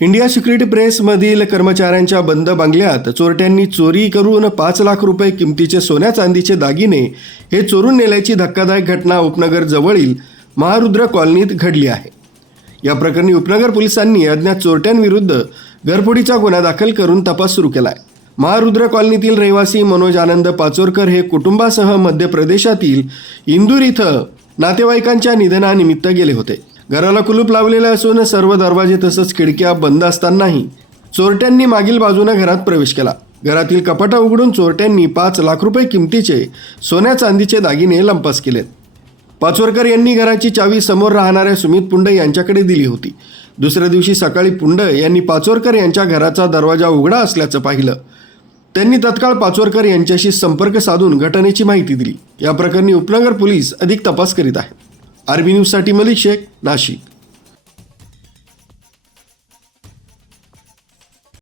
India security प्रेसमधील कर्मचाऱ्यांच्या बंद बंगल्यात चोरट्यांनी चोरी करून पाच लाख रुपये किमतीचे सोन्या चांदीचे दागिने हे चोरून नेल्याची धक्कादायक घटना उपनगर जवळील महारुद्र कॉलनीत घडली आहे. या प्रकरणी उपनगर पोलिसांनी अज्ञात चोरट्यांविरुद्ध घरफोडीचा गुन्हा दाखल करून तपास सुरू केला आहे महारुद्र कॉलनीतील रहिवासी मनोज आनंद पाचोरकर हे कुटुंबासह मध्य प्रदेशातील इंदूर इथं नातेवाईकांच्या निधनानिमित्त गेले होते. घराला कुलूप लावलेले असून सर्व दरवाजे तसंच खिडक्या बंद असतानाही चोरट्यांनी मागील बाजूने घरात प्रवेश केला. घरातील कपाटा उघडून चोरट्यांनी पाच लाख रुपये किमतीचे सोन्या चांदीचे दागिने लंपास केलेत. पाचोरकर यांनी घराची चावी समोर राहणाऱ्या सुमित पुंड यांच्याकडे दिली होती. दुसऱ्या दिवशी सकाळी पुंड यांनी पाचोरकर यांच्या घराचा दरवाजा उघडा असल्याचं पाहिलं. त्यांनी तत्काळ पाचोरकर यांच्याशी संपर्क साधून घटनेची माहिती दिली. या प्रकरणी उपनगर पोलीस अधिक तपास करीत आहेत. आरबी न्यूजसाठी मलिक शेख नाशिक.